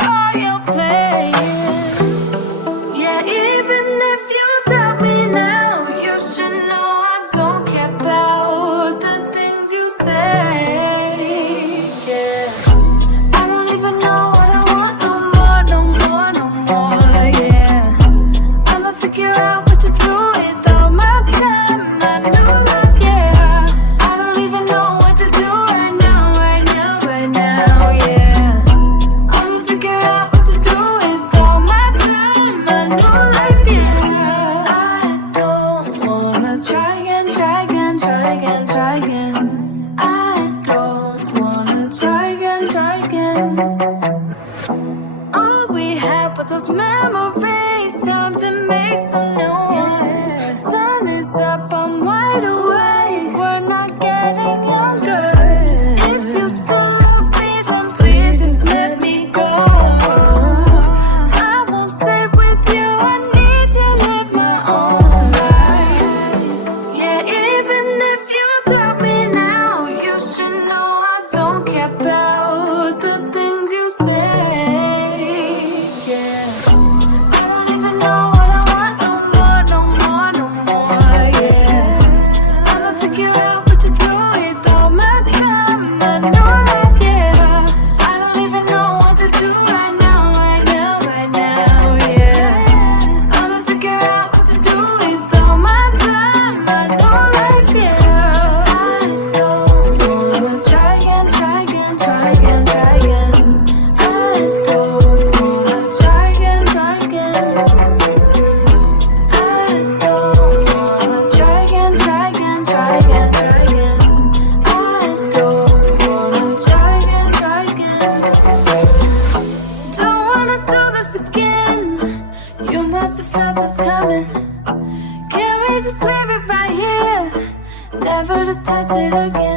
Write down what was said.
are you playing? Yeah, even if you doubt me now, you should know I don't care about the things you say. Yeah, I don't even know what I want no more, no more, no more. Yeah, I'ma figure out what to do with all my time, my new life. Yeah, I don't even know what to do right now, right now, right now. Yeah, I'ma figure out what to do with all my time, my new life. Yeah, I don't wanna try again, try again, try again, try again. I don't wanna try again, try again. All we had were those memories, time to make some noise. Sun is up, I'm wide awake, we're not getting younger. If you still love me, then please just let me go. I won't stay with you, I need to live my own life. Yeah, even if you doubt me now, you should know I don't care about the things you say. Yeah, I don't even know what I want no more, no more, no more. Yeah, I'ma figure out what to do with all my time, my new life. Yeah, I don't even know what to do right now, right now, right now. Yeah, I'ma figure out what to do with all my time, my new life. Yeah, I don't wanna try again, try again, try again, try again. I don't wanna try again, try again. I don't wanna try again, try again, try again, try again. I don't wanna try again, try again. Don't wanna do this again. You must have felt this coming. Can we just leave it right here, never to touch it again?